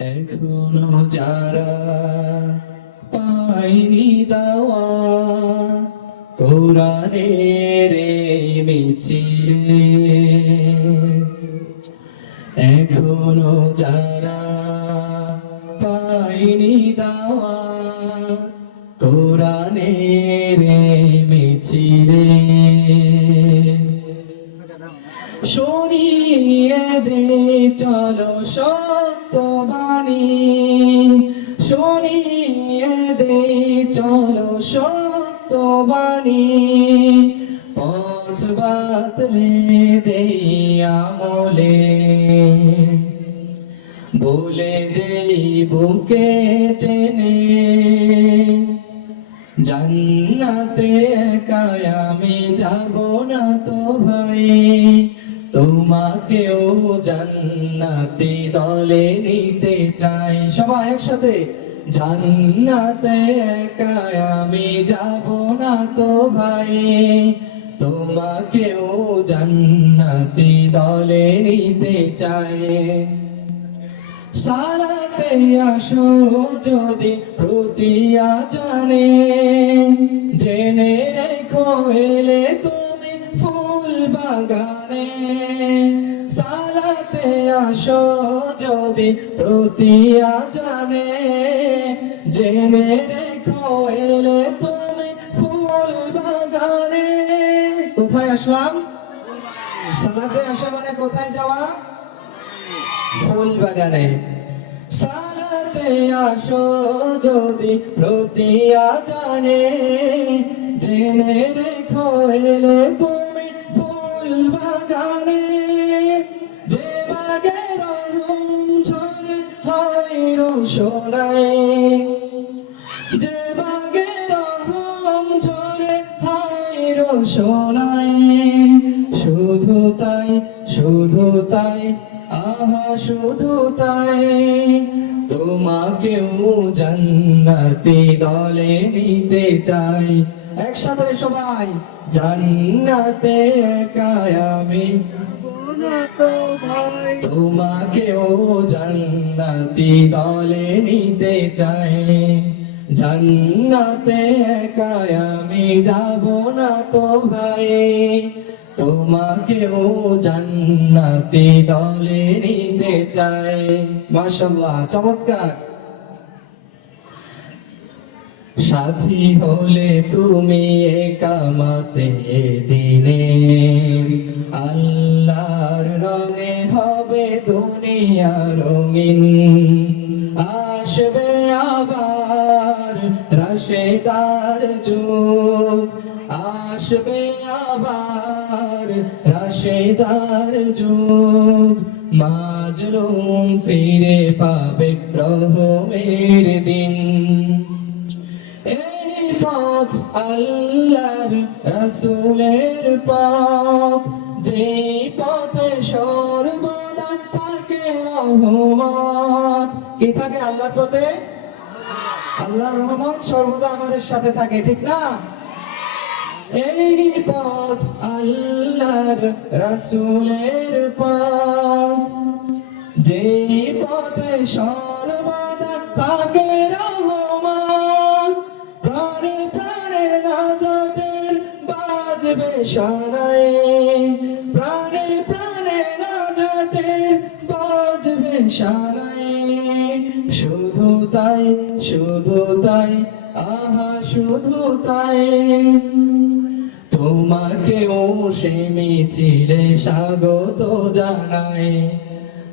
এখনও যারা পাইনি দাওয়া, কোরআনের এই মিছিলে। এখনও যারা পাইনি দাওয়া, কোরআনের এই মিছিলে। শুনিয়ে দে, চলো সত্যবাণী শুনিয়ে দে চলো সত্যবাণী। পথ বাতলে দে আমলে। বলে দেই বুকে টেনে, জান্নাতে একাই আমি যাব। তোমাকেও জান্নাতি দলে নিতে চাই। সবাই একসাথে, জান্নাতে একাই আমি যাব না তো ভাই। তোমাকেও জান্নাতি দলে নিতে চাই। সারাতে আসো যদি প্রতিয়া জানে, জেনে রেখো এলে তুমি ফুল বাগানে। সারাতে আসো যদি প্রতিয়া জানে, জেনে রেখো এলে তুমি ফুল বাগানে। কোথায় আসলাম? সালাতে আসা মানে কোথায় যাওয়া? ফুল বাগানে। সালাতে আসো যদি প্রতিয়া জানে, জেনে দেখো এলে তুমি ফুল বাগানে। রোশনাই যে বাগের রং ঝরে হয় রোশনাই শুধু তাই শুধু তাই, আহা, শুধু তাই। তোমাকেও জান্নাতি দলে নিতে চাই। একসাথে সবাই, জান্নাতে একাই আমি। তোমাকেও জান্নাতি দলে নিতে চাই। জান্নাতে আমি যাব না তো ভাই। তোমাকেও জান্নাতি দলে নিতে চাই। মাশাল্লাহ চমৎকার। সাথী হলে তুমি একামাতে দিনে দুনিয়া রঙিন। আসবে আবার রাশেদার যুগ। আসবে আবার রাশেদার যুগ। মাজলুম ফিরে পাবে রহমের দিন। এই পথ আল্লাহর রাসূলের পথ। কি থাকে? আল্লাহর পথে? আল্লাহর রহমত সর্বদা আমাদের সাথে থাকে, ঠিক না? এই পথ আল্লাহর রাসূলের পথ। যে পথে সর্বদা থাকে রহমত, প্রাণে প্রাণে নাজাতের বাজবে সানাই প্রাণে প্রাণে নাজাতের বাজবে সানাই শুধু তাই শুধু তাই, আহা, শুধু তাই। তোমাকেও সে মিছিলে স্বাগত জানাই।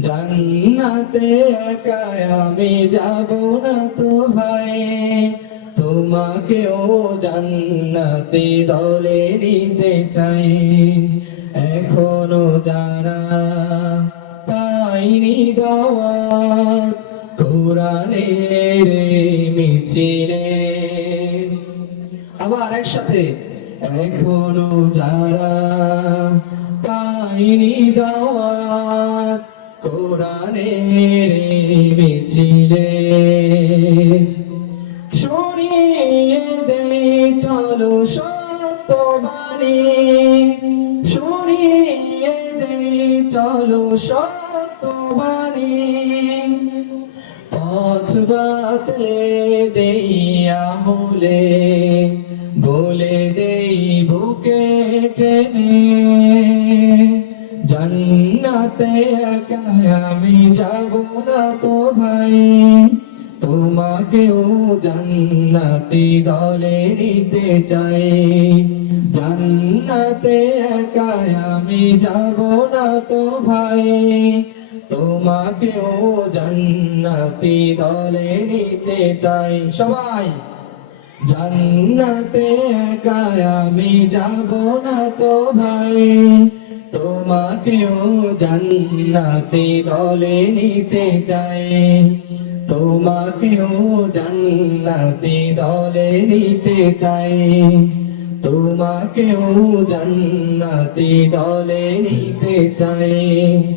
জান্নাতে একাই আমি যাব না তো ভাই। তোমাকেও জান্নাতি দলে নিতে চাই। এখনও যারা পাইনি দাওয়াত কোরআনের মিছিলে। আবার একসাথে, এখনও যারা পাইনি দাওয়াত কোরআনের মিছিলে। শুনিয়ে দে, চলো সত্যবাণী। শুনিয়ে দে, চলো সত্যবাণী। বাতলে দেই আমলে, বলে দেই বুকে টেনে। জান্নাতে একা আমি যাব না তো ভাই, তোমাকেও জান্নাতি দলে নিতে চাই। জান্নাতে একা আমি যাব না তো ভাই তোমাকেও জান্নাতি দলে নিতে চাই। সবাই, জান্নাতে একা আমি যাব না তো ভাই। তোমাকেও জান্নাতি দলে নিতে চাই। তোমাকেও জান্নাতি দলে নিতে চাই। তোমাকেও জান্নাতি দলে নিতে চাই।